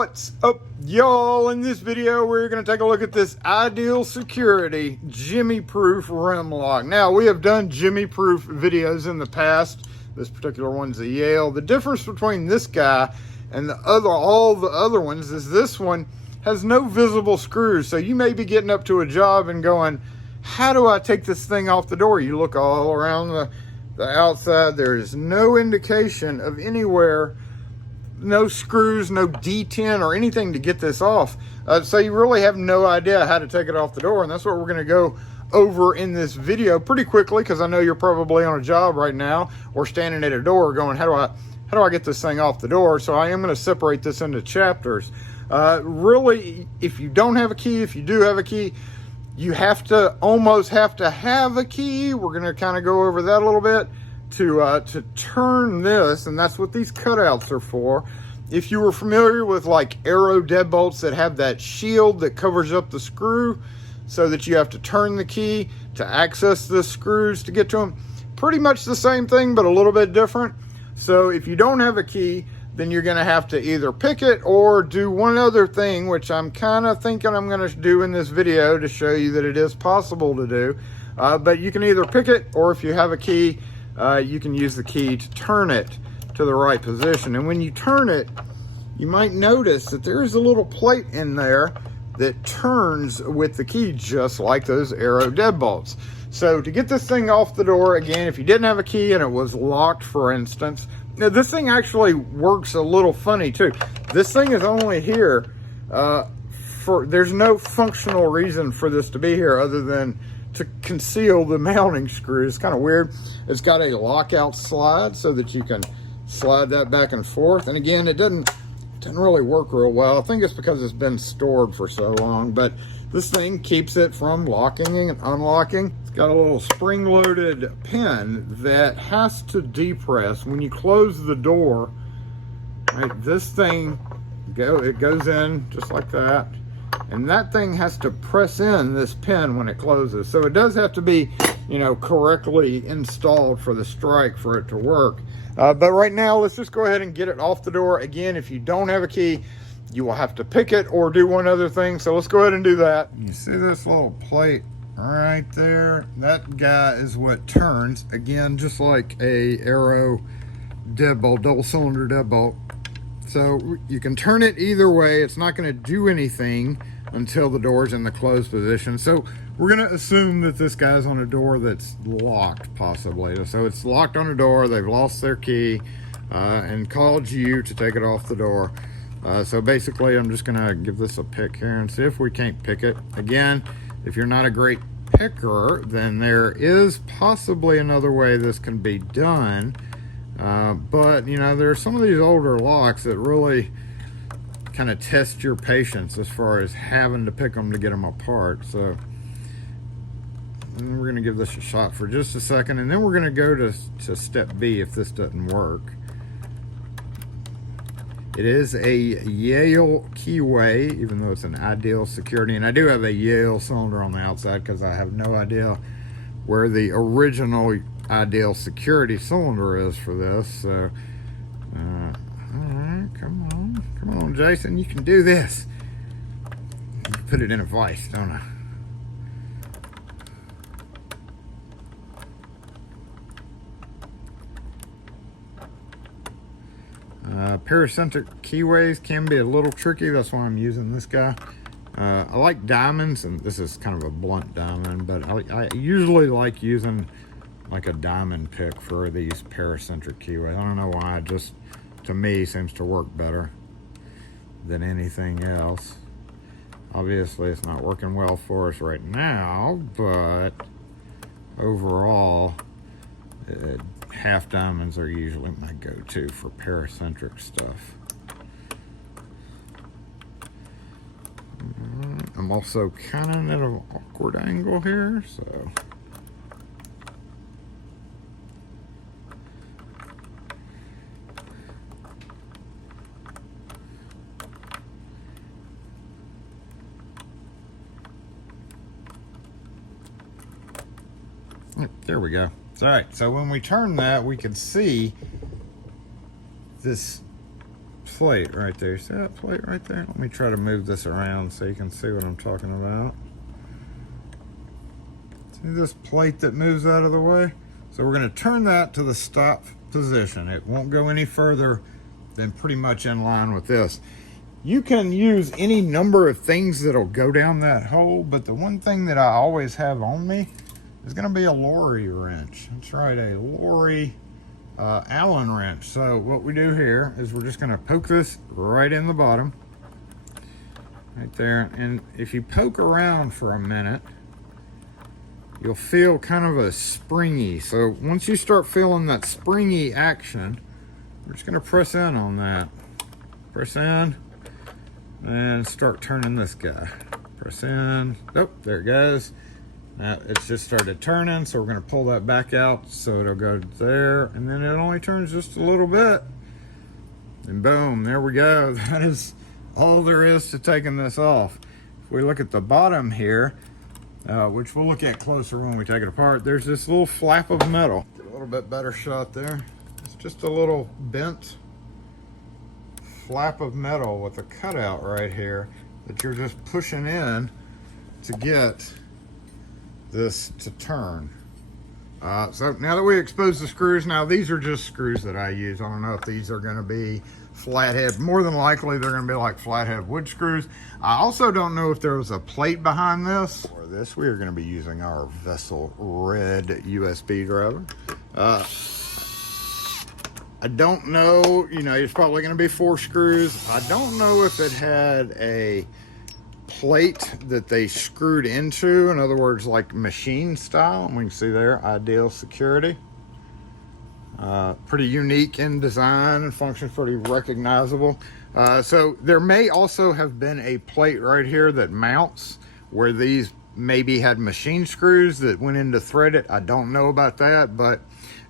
What's up, y'all? In this video we're going to take a look at this Ideal Security Jimmyproof Rim Lock. Now, we have done Jimmyproof videos in the past. This particular one's a Yale. The difference between this guy and all the other ones is this one has no visible screws. So you may be getting up to a job and going, how do I take this thing off the door? You look all around the outside. There is no indication of anywhere, no screws, no D10 or anything to get this off. So you really have no idea how to take it off the door. And that's what we're going to go over in this video pretty quickly, because I know you're probably on a job right now or standing at a door going, how do I get this thing off the door? So I am going to separate this into chapters. Really, if you don't have a key, if you do have a key, you almost have to have a key. We're going to kind of go over that a little bit to turn this, and that's what these cutouts are for. If you were familiar with like Arrow deadbolts that have that shield that covers up the screw so that you have to turn the key to access the screws to get to them, pretty much the same thing but a little bit different. So if you don't have a key, then you're going to have to either pick it or do one other thing, which I'm kind of thinking I'm going to do in this video to show you that it is possible to do. But you can either pick it, or if you have a key, you can use the key to turn it to the right position. And when you turn it, you might notice that there's a little plate in there that turns with the key, just like those Arrow deadbolts. So to get this thing off the door, again, if you didn't have a key and it was locked, for instance, now this thing actually works a little funny too. This thing is only here there's no functional reason for this to be here other than to conceal the mounting screw. It's kind of weird. It's got a lockout slide so that you can slide that back and forth. And again, it doesn't really work real well. I think it's because it's been stored for so long, but this thing keeps it from locking and unlocking. It's got a little spring-loaded pin that has to depress when you close the door. Right, this thing it goes in just like that. And that thing has to press in this pin when it closes. So it does have to be, correctly installed for the strike for it to work. But right now, let's just go ahead and get it off the door. Again, if you don't have a key, you will have to pick it or do one other thing. So let's go ahead and do that. You see this little plate right there? That guy is what turns. Again, just like a Arrow deadbolt, double cylinder deadbolt. So you can turn it either way. It's not going to do anything until the door's in the closed position. So we're going to assume that this guy's on a door that's locked, possibly. So it's locked on a door. They've lost their key and called you to take it off the door. So basically, I'm just going to give this a pick here and see if we can't pick it. Again, if you're not a great picker, then there is possibly another way this can be done. But there are some of these older locks that really kind of test your patience as far as having to pick them to get them apart. So we're going to give this a shot for just a second, and then we're going to go to step B if this doesn't work. It is a Yale keyway, even though it's an Ideal Security, and I do have a Yale cylinder on the outside because I have no idea where the original Ideal Security cylinder is for this. So all right, come on Jason, you can do this. You can put it in a vise, don't I? Paracentric keyways can be a little tricky. That's why I'm using this guy. I like diamonds, and this is kind of a blunt diamond, but I usually like using like a diamond pick for these paracentric keyways. I don't know why, it just to me seems to work better than anything else. Obviously it's not working well for us right now, but overall half diamonds are usually my go-to for paracentric stuff. I'm also kind of at an awkward angle here, so there we go. All right, so when we turn that, we can see this plate right there. See that plate right there? Let me try to move this around so you can see what I'm talking about. See this plate that moves out of the way? So we're going to turn that to the stop position. It won't go any further than pretty much in line with this. You can use any number of things that'll go down that hole, but the one thing that I always have on me is going to be a lorry wrench. That's right, a lorry Allen wrench. So what we do here is we're just going to poke this right in the bottom, right there. And if you poke around for a minute, you'll feel kind of a springy. So once you start feeling that springy action, we're just going to press in on that. Press in and start turning this guy. Press in. Oh, there it goes. Now it's just started turning, so we're going to pull that back out so it'll go there, and then it only turns just a little bit. And boom, there we go. That is all there is to taking this off. If we look at the bottom here, which we'll look at closer when we take it apart, there's this little flap of metal. Get a little bit better shot there. It's just a little bent flap of metal with a cutout right here that you're just pushing in to get this to turn. So now that we expose the screws, now these are just screws that I use. I don't know if these are going to be flathead. More than likely they're going to be like flathead wood screws. I also don't know if there was a plate behind this. For this, we are going to be using our Vessel red USB driver. I don't know, you know, it's probably going to be 4 screws. I don't know if it had a plate that they screwed into, in other words, like machine style. And we can see there, Ideal Security. Pretty unique in design and functions pretty recognizable. So there may also have been a plate right here that mounts where these maybe had machine screws that went in to thread it. I don't know about that, but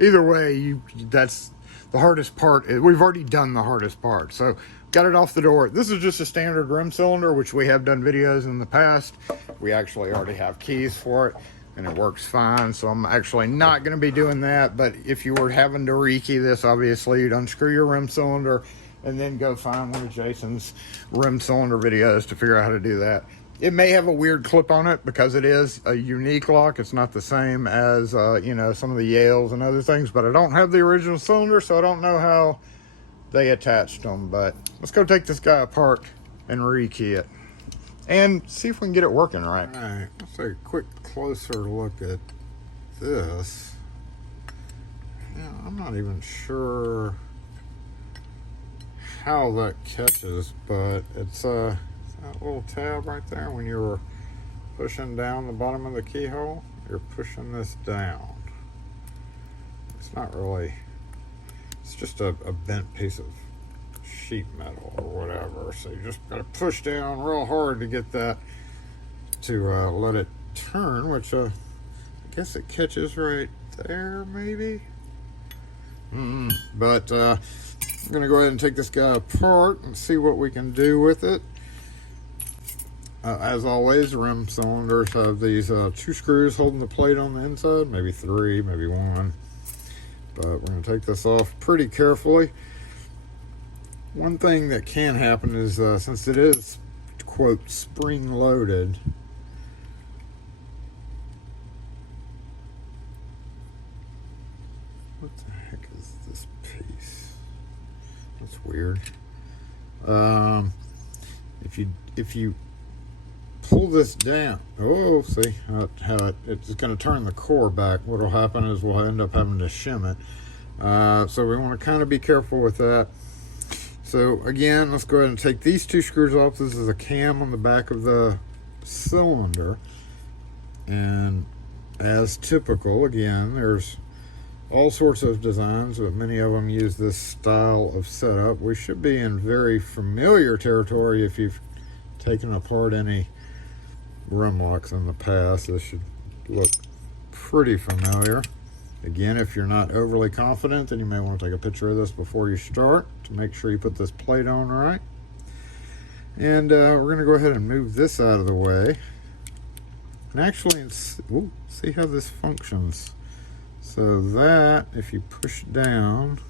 either way, that's the hardest part. We've already done the hardest part. So got it off the door. This is just a standard rim cylinder, which we have done videos in the past. We actually already have keys for it, and it works fine. So I'm actually not going to be doing that. But if you were having to rekey this, obviously you'd unscrew your rim cylinder and then go find one of Jason's rim cylinder videos to figure out how to do that. It may have a weird clip on it because it is a unique lock. It's not the same as, you know, some of the Yales and other things, but I don't have the original cylinder, so I don't know how they attached them. But let's go take this guy apart and rekey it and see if we can get it working right. All right, let's take a quick closer look at this. Yeah, I'm not even sure how that catches, but it's that little tab right there. When you were pushing down the bottom of the keyhole, you're pushing this down. It's not really, it's just a bent piece of sheet metal or whatever. So you just gotta push down real hard to get that to let it turn, which I guess it catches right there maybe. But I'm gonna go ahead and take this guy apart and see what we can do with it. As always, rim cylinders have these 2 screws holding the plate on the inside, maybe 3, maybe 1. But we're going to take this off pretty carefully. One thing that can happen is, since it is, quote, spring loaded, what the heck is this piece? That's weird. If you pull this down, oh, see how it's going to turn the core back. What will happen is we'll end up having to shim it. So we want to kind of be careful with that. So again, let's go ahead and take these 2 screws off. This is a cam on the back of the cylinder, and as typical, again, there's all sorts of designs, but many of them use this style of setup. We should be in very familiar territory if you've taken apart any rim locks in the past. This should look pretty familiar. Again, if you're not overly confident, then you may want to take a picture of this before you start to make sure you put this plate on right. And we're going to go ahead and move this out of the way. And actually, see how this functions. So that, if you push down,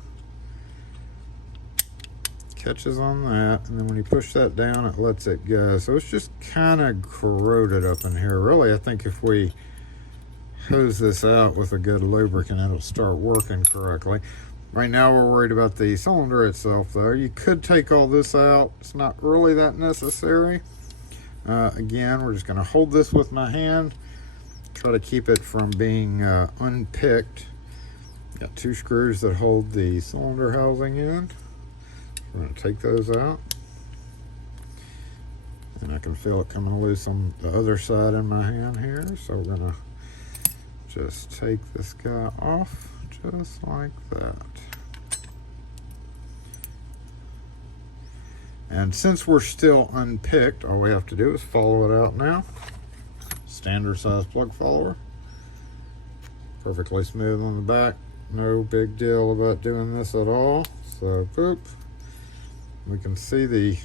catches on that, and then when you push that down, it lets it go. So it's just kind of corroded up in here. Really, I think if we hose this out with a good lubricant, it'll start working correctly. Right now, we're worried about the cylinder itself, though. You could take all this out. It's not really that necessary. Again, we're just going to hold this with my hand, try to keep it from being unpicked. Got 2 screws that hold the cylinder housing in. We're going to take those out. And I can feel it coming loose on the other side in my hand here. So we're going to just take this guy off just like that. And since we're still unpicked, all we have to do is follow it out now. Standard size plug follower. Perfectly smooth on the back. No big deal about doing this at all. So, boop. We can see the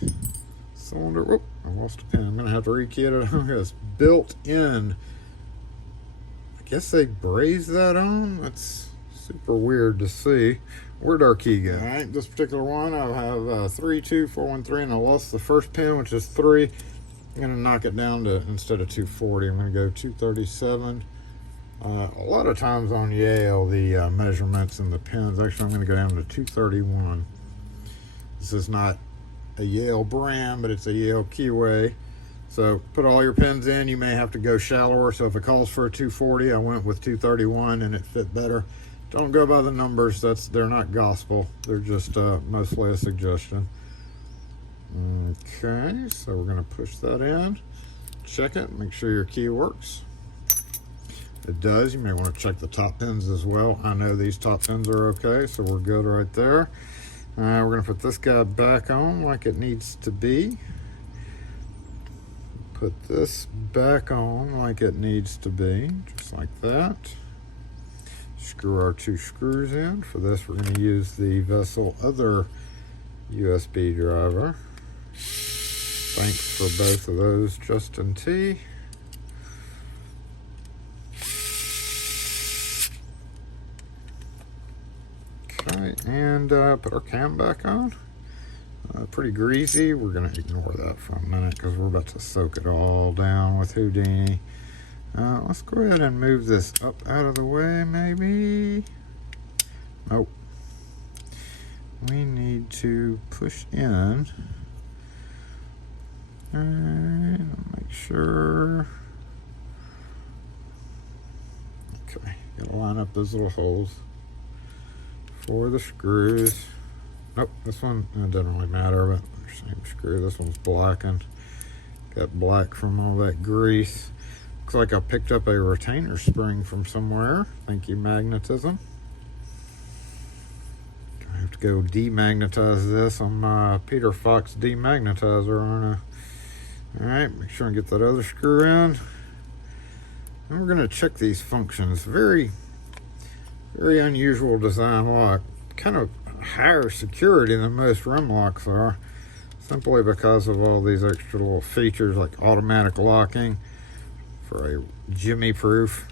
cylinder. Whoop, I lost a pin. I'm going to have to rekey it. It's built in. I guess they braze that on. That's super weird to see. Where'd our key go? All right, this particular one, I have 3, 2, 4, 1, 3, and I lost the first pin, which is 3. I'm going to knock it down to, instead of 240, I'm going to go 237. A lot of times on Yale, the measurements and the pins, actually I'm going to go down to 231. This is not a Yale brand, but it's a Yale keyway. So put all your pins in. You may have to go shallower. So if it calls for a 240, I went with 231 and it fit better. Don't go by the numbers. They're not gospel. They're just mostly a suggestion. Okay, so we're going to push that in. Check it. Make sure your key works. It does. You may want to check the top pins as well. I know these top pins are okay, so we're good right there. We're going to put this guy back on like it needs to be. Put this back on like it needs to be, just like that. Screw our 2 screws in. For this, we're going to use the Vessel other USB driver. Thanks for both of those, Justin T. Okay, and put our cam back on. Pretty greasy. We're going to ignore that for a minute because we're about to soak it all down with Houdini. Let's go ahead and move this up out of the way, maybe. Nope. We need to push in. And make sure. Okay, gotta line up those little holes for the screws. Nope, this one, it doesn't really matter, but same screw. This one's blackened. Got black from all that grease. Looks like I picked up a retainer spring from somewhere. Thank you, magnetism. I have to go demagnetize this on my Peter Fox demagnetizer, aren't I? Alright, make sure I get that other screw in. And we're going to check these functions. Very unusual design lock. Kind of higher security than most rim locks are, simply because of all these extra little features like automatic locking for a Jimmyproof.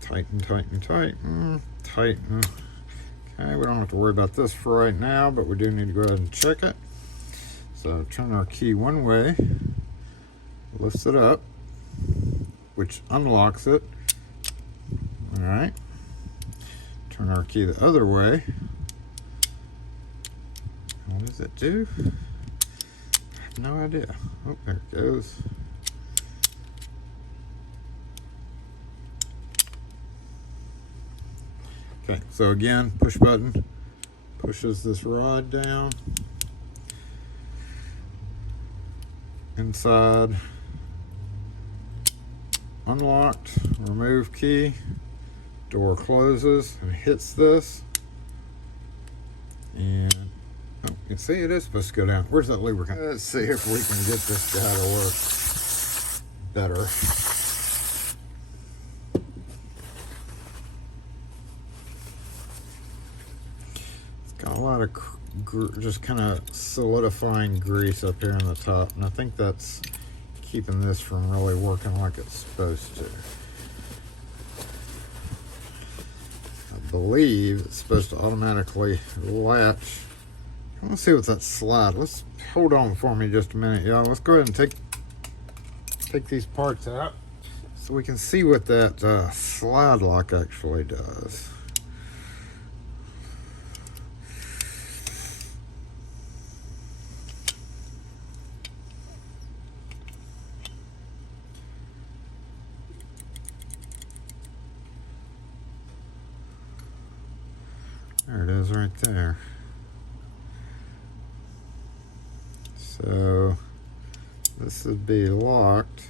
Tighten, tighten, tighten, tighten. Okay, we don't have to worry about this for right now, but we do need to go ahead and check it. So turn our key one way, lifts it up, which unlocks it. All right. Turn our key the other way. What does it do? I have no idea. Oh, there it goes. Okay, so again, push button pushes this rod down. Inside, unlocked, remove key. Door closes and hits this, and oh, you can see it is supposed to go down. Where's that lubricant? Let's see if we can get this guy to work better. It's got a lot of just kind of solidifying grease up here on the top, and I think that's keeping this from really working like it's supposed to. I believe it's supposed to automatically latch Let's see what that slide. Let's hold on for me just a minute, y'all. Let's go ahead and take these parts out so we can see what that slide lock actually does. There it is right there. So this would be locked.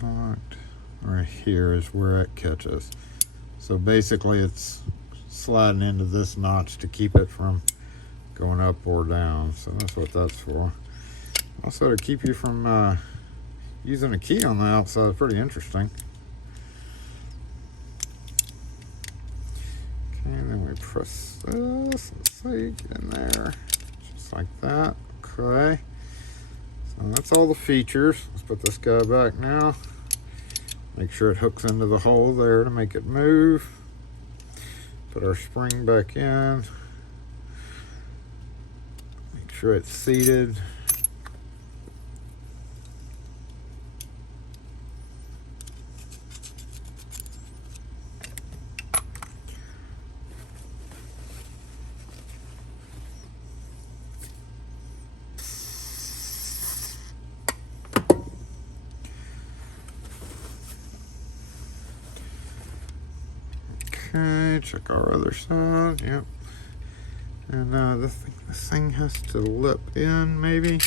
Unlocked. Right here is where it catches. So basically it's sliding into this notch to keep it from going up or down. So that's what that's for. Also to keep you from using a key on the outside. Pretty interesting. Okay, and then we press this. Let's see, get in there. Just like that. Okay. So that's all the features. Let's put this guy back now. Make sure it hooks into the hole there to make it move. Put our spring back in. Make sure it's seated. Okay, check our other side. Yep. And this thing has to lip in, maybe.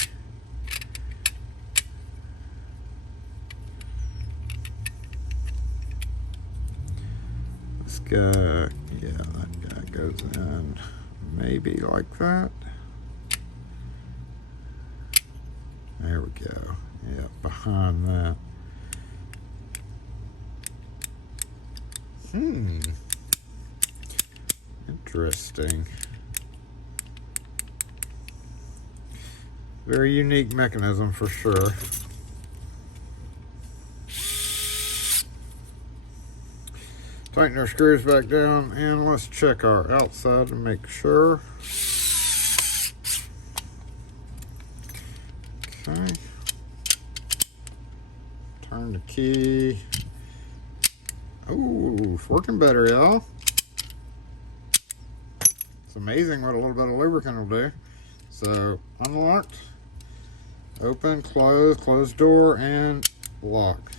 This guy, yeah, that guy goes in maybe like that. There we go. Yeah, behind that. Interesting. Very unique mechanism for sure. Tighten our screws back down and let's check our outside to make sure. Okay. Turn the key. Oh, it's working better, y'all. It's amazing what a little bit of lubricant will do. So, unlocked, open, close door, and lock.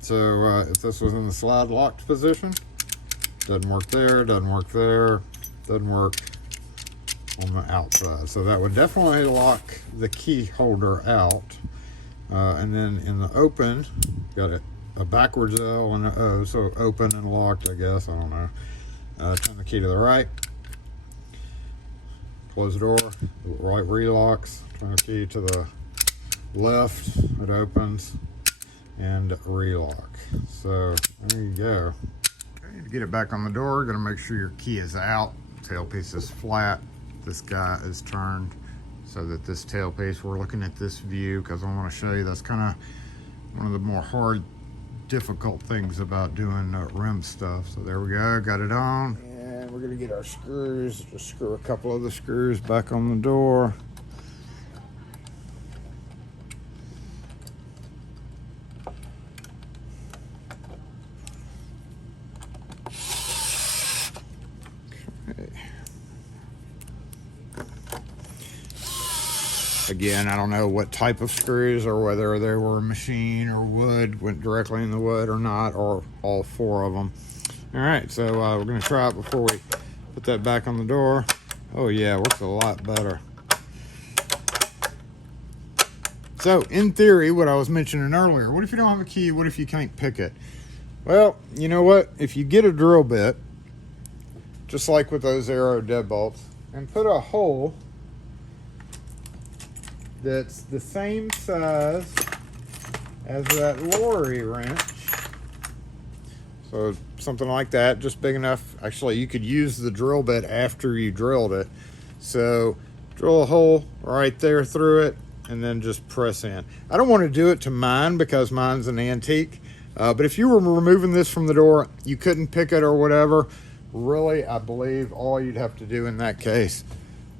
So, if this was in the slide locked position, doesn't work there, doesn't work there, doesn't work on the outside. So that would definitely lock the key holder out. And then in the open, got a backwards L and an O, so open and locked, I guess, I don't know. Turn the key to the right, close the door, right relocks, turn the key to the left, it opens, and relock. So there you go. Okay, to get it back on the door, you're gonna make sure your key is out, tailpiece is flat, this guy is turned so that this tailpiece, we're looking at this view because I want to show you that's kind of one of the more difficult things about doing rim stuff. So there we go, got it on. And we're gonna get our screws, just screw a couple of the screws back on the door. Okay. Again, I don't know what type of screws or whether they were machine or wood, went directly in the wood or not, or all four of them. All right, so we're gonna try it before we put that back on the door. Oh yeah, works a lot better. So in theory, what I was mentioning earlier, what if you don't have a key? What if you can't pick it? Well, you know what? If you get a drill bit, just like with those Arrow deadbolts, and put a hole that's the same size as that lorry wrench. So something like that, just big enough. Actually, you could use the drill bit after you drilled it. So drill a hole right there through it, and then just press in. I don't want to do it to mine because mine's an antique, but if you were removing this from the door, you couldn't pick it or whatever, really, I believe all you'd have to do in that case,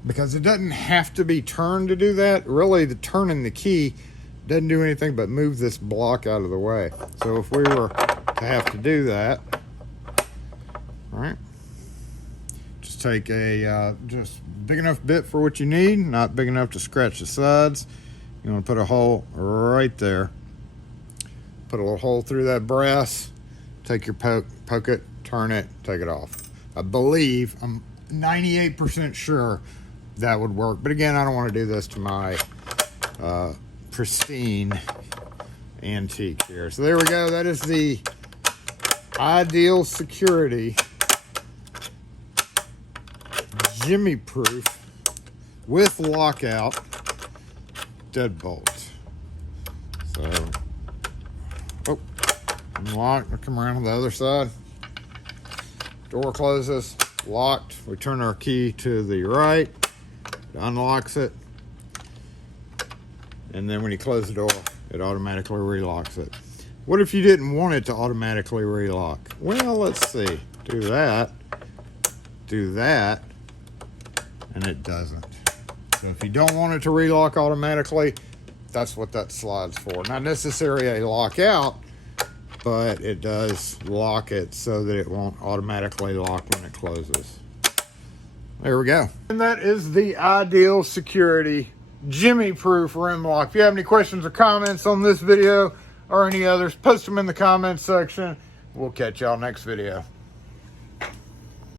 because it doesn't have to be turned to do that. Really, the turning the key doesn't do anything but move this block out of the way. So if we were to have to do that, all right, just take a just big enough bit for what you need, not big enough to scratch the sides. You want to put a hole right there. Put a little hole through that brass. Take your poke it, turn it, take it off. I believe, I'm 98% sure that would work. But again, I don't want to do this to my pristine antique here. So there we go. That is the Ideal Security Jimmyproof with lockout deadbolt. So, oh, unlock. I'll come around to the other side. Door closes, locked. We turn our key to the right, it unlocks it, and then when you close the door, it automatically relocks it. What if you didn't want it to automatically relock? Well, let's see. Do that, and it doesn't. So if you don't want it to relock automatically, that's what that slide's for. Not necessarily a lockout, but it does lock it so that it won't automatically lock when it closes. There we go. And that is the Ideal Security Jimmyproof Rim Lock. If you have any questions or comments on this video or any others, post them in the comments section. We'll catch y'all next video.